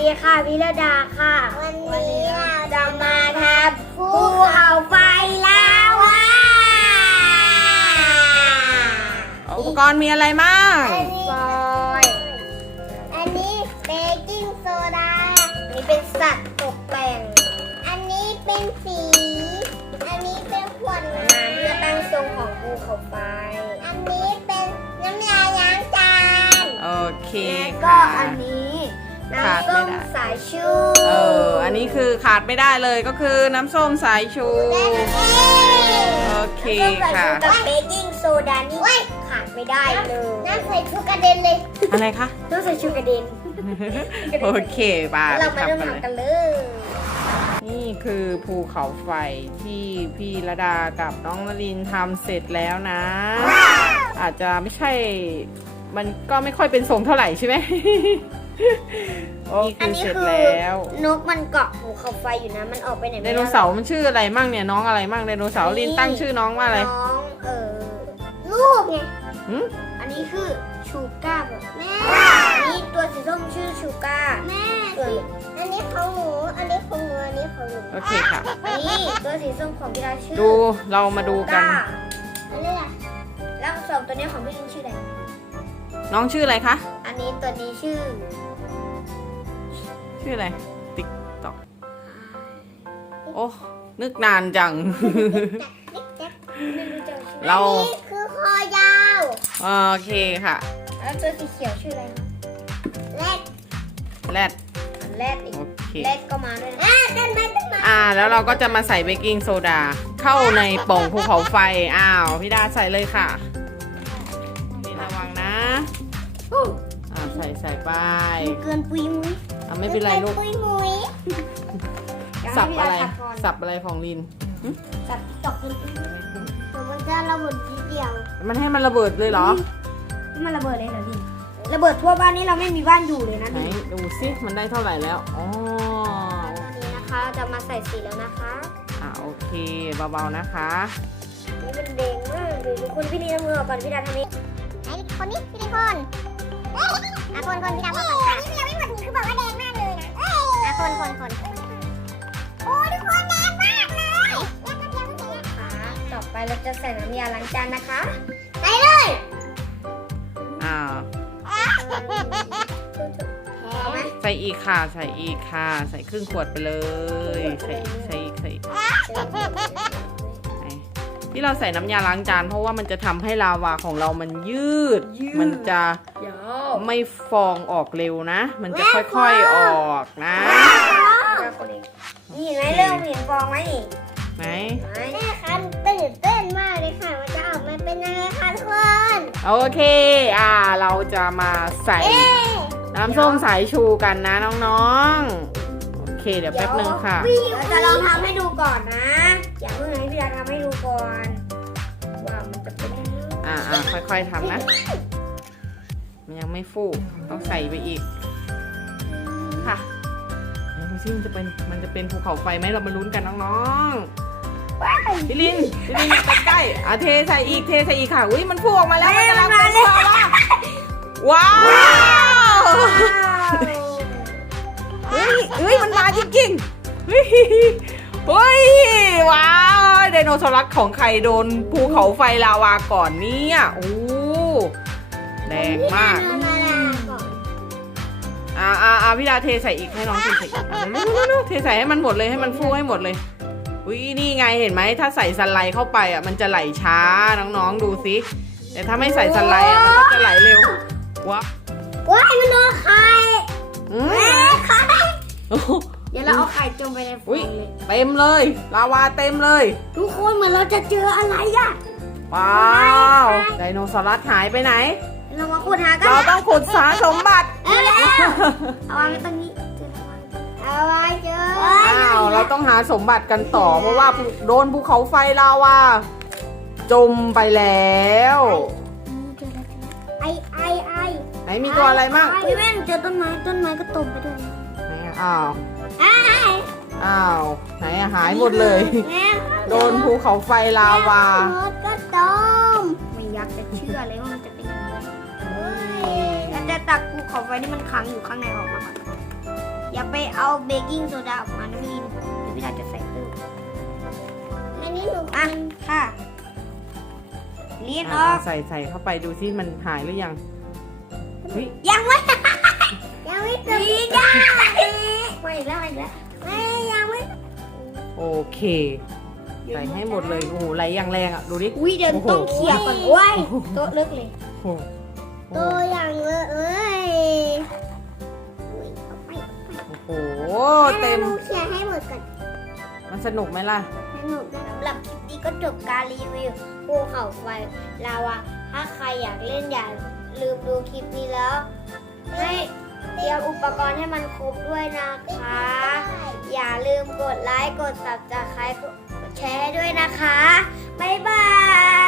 ดีค่ะพิรดาค่ะ วันนี้เราจะมาทำภูเขาไฟลาวาอุปกรณ์มีอะไรมั่งอันนี้ฟอยอันนี้เบกกิ้งโซดานี่เป็นสัตว์ตกแต่ง อันนี้เป็นสี อันนี้เป็นขวดมาน้ำเพื่อตั้งทรงของภูเขาไฟ อันนี้เป็นน้ำยาล้างจาน โอเคแล้วก็ค่ะ อันนี้ ขาดน้ำไม่ส้มได้ สายชูเออ อันนี้คือขาดไม่ได้เลยก็คือน้ำส้มสายชู โอเคน้ำส้มสายค่ะชูกับเบกกิ้งโซดานี่ขาดไม่ได้เลยน้ำใส่ชุกระเด็นเลยอะไรคะ น้ำใส่ชูกระเด็นโอเคบาเรามาเริ่มทำกันเลยทำกันเลยนี่คือภูเขาไฟที่พี่ระดากับน้องนลินทำเสร็จแล้วนะ อาจจะไม่ใช่ มันก็ไม่ค่อยเป็นทรงเท่าไหร่ใช่ไหม โอ้อันคือนี้เสร็จคือแล้ว นกมันเกาะภูเขาไฟอยู่นะ มันออกไปไหนไดไม่โนได้เสาร์มันชื่ออะไรมั่งเนี่ยน้องอะไรมั่งไดโนเสาร์ลินตั้งชื่อน้องว่าอะไรน้องเออลูกไงหืมอันนี้คือชูก้าแบบแม่ อันนี้ตัวสีส้มชื่อชูก้า แม่ส่วนอันนี้ของหนู อันนี้ของหนู อันนี้ของหนู โอเคค่ะ อันนี้ตัวสีส้มของพี่ดาชื่อดูเรามาดูกัน ชูาอันนี้ล่ะแล้วสองตัวนี้ของพี่ลินชื่ออะไร น้องชื่ออะไรคะ อันนี้ตัวนี้ชื่อ ชื่ออะไร ติ๊กตอก โอ้ นึกนานจังจักเล็กจักไม่รู้จะชื่อเรา อันนี้คือคอยาวโอเคค่ะ แล้วตัวสีเขียวชื่ออะไรคะเล็กแรดอันแรกอีกโอเค แรกก็มาด้วยนะอ่าต้นไม้ต้นไม้อ่า แล้วเราก็จะมาใส่เบกกิ้งโซดา เข้าในโป่งภูเขาไฟ อ้าว พี่ดาใส่เลยค่ะ นี่ระวังนะอ่า ใส่ใส่ไปเกินปุยมุ้ยอ่า ไม่เป็นไรลูก ปุยมุ้ยสับอะไรเดี๋ยวให้พี่ดาขัดก่อนสับอะไรของลิน สับตอกเกินไปเดี๋ยวมันจะระเบิดทีเดียว มันให้มันระเบิดเลยเหรอ มันระเบิดเลยเหรอดิระเบิดทั่วบ้านนี่เราไม่มีบ้านอยู่เลยนะไหนดิดูสิมันได้เท่าไหร่แล้วอ๋อตอนนี้นะคะจะมาใส่สีแล้วนะคะอ่าโอเคเบาๆนะคะนี่มันแดงมากเลยทุกคนพี่ลีน้ำมือออกก่อนพี่ดาทำนี้ไหนคนนี้พี่ลิคนอะคนคนพี่ดาวบอกก่อนค่ะนี่ยังไม่หมดคือบอกว่าแดงมากเลยนะอะ คนคนคนโอ้ทุกคนแดงมากเลยยังก็ยังไม่เสร็จค่ะต่อไปเราจะใส่น้ำยาล้างจานนะคะไปเลยอ่าเอาไหมใส่อีกค่ะใส่อีกค่ะ ใส่ครึ่งขวดไปเลย ใส่อีกใส่อีกใส่อีกไหน ที่เราใส่น้ำยาล้างจาน เพราะว่ามันจะทำให้ลาวาของเรามันยืดมันจะเดี๋ยวไม่ฟองออกเร็วนะ มันจะค่อยๆออกนะนี่เห็นไหมเริ่มเห็นฟองไหมนี่ไหนไหมแม่คะตื่นเต้นมากเลยค่ะมันจะออกมาเป็นยังไงคะทุกคนโอเค อ่า เราจะมาใส่น้ำส้มสายชูกันนะน้องๆโอ เคเดี๋ยวแป๊บนึงค่ะเราจะลองทำให้ดูก่อนนะ อย่าเพิ่งให้พี่ดาทำให้ดูก่อนว่ามันจะเป็นยังไงอ่าอ่าค่อยๆทำนะ มันยังไม่ฟูต้องใส่ไปอีก ค่ะเดี๋ยวดูสิมันจะเป็นมันจะเป็นภูเขาไฟไหมเรามาลุ้นกันน้องๆพี่ลินพี่ลินมาใกล้ๆอะเทใส่อีกเทใส่อีกค่ะอุ้ยมันฟูออกมาแล้วมันกำลังเป็นลาวาว้าว จริงๆเฮ้ยเฮ้ยว้าวไดโนเสาร์รัสของใครโดนภูเขาไฟลาวาก่อนเนี่ยโอ้แรงมากอ่าอ่าอ่าพี่ดาเทใส่อีกให้น้องเทใส่อีกอะเร็วๆๆๆเทใส่ให้มันหมดเลยให้มันฟูให้หมดเลยอุ้ยนี่ไงเห็นไหมถ้าใส่สไลด์เข้าไปอะมันจะไหลช้าน้องๆดูสิแต่ถ้าไม่ใส่สไลด์อะมันก็จะไหลเร็วว้าวว้ายมันโดนไข่อืมไข่โอ้โห เดี๋ยวเราเอาไข่จมไปในฟออุ้ยงเลยเต็มเลย ลาวาเต็มเลย ทุกคนเหมือนเราจะเจออะไรอะว้าวไดโนเสาร์รัสหายไปไหน เรามาขุดหากันเราต้องขุดสาสมบัติเอาวางไว้ตรงนี้เจอแล้ววางเอาไว้เจออ้าวเราต้องหาสมบัติกันต่อเพราะว่าโดนภูเขาไฟลาวาจมไปแล้วไอไอไอไหนมีตัวอะไรมั่งพี่แม่หนูเจอต้นไม้ต้นไม้ก็ตมไปด้วยไหนอะอ้าวไออ้าว ไหนอะหายหมดเลยแม่โดนภูเขาไฟลาวา รถก็ต้มไม่อยากจะเชื่อเลยว่ามันจะเป็นอย่างนี้แล้วจะตักภูเขาไฟที่มันขังอยู่ข้างในออกมาก่อนอย่าไปเอาเบกกิ้งโซดาออกมานะพี่ลินเดี๋ยวพี่ดาจะใส่เพิ่มอันนี้หนูอะค่ะเลียนออะอกใส่ใส่เข้าไปดูซิมันหายหรือยังเฮ้ยยังไม่ ยังไม่เสร็จดีจ้าไม่ได้แล้วไม่ยังไม่โอเคใส่ให้หมดเลยโอ้โหไหลอย่างแรงอะ ดูดิอุ้ยเดี๋ยวโอ้โหต้องเคลียร์ก่อนโอ้ยโต๊ะเลิกเลยโอ้โหตัวอย่างเลยเอ้ยอุ้ยเอาไปโอ้โหเต็มหนูเคลียร์ให้หมดก่อนมันสนุกไหมล่ะสนุกนะสำหรับคลิปนี้ก็จบการรีวิวภูเขาไฟลาวาถ้าใครอยากเล่นอย่าลืมดูคลิปนี้แล้วให้เต รียมอุปกรณ์ให้มันครบด้วยนะคะ อย่าลืมกดไลค์ กด subscribe กดแชร์ให้ด้วยนะคะ บ๊ายบาย